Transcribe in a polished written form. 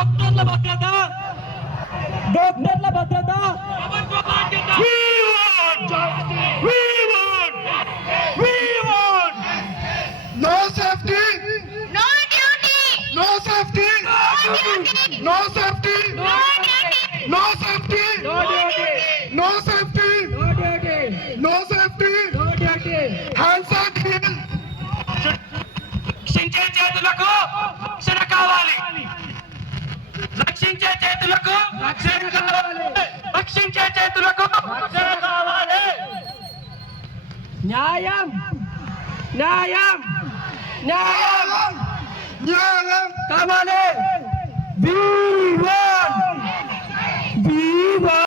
డాక్టర్ల భద్రత ప్రభుత్వ బాధ్యత. No safety, No duty. no safety, no safety, no safety, no safety, no safety. Hands are clean. రక్షించే చేతులకు రక్షణ కావాలి. రక్షించే చేతులకు రక్షణ కావాలి. రక్షించే చేతులకు రక్షణ కావాలి. న్యాయం న్యాయం న్యాయం న్యాయం కావాలి.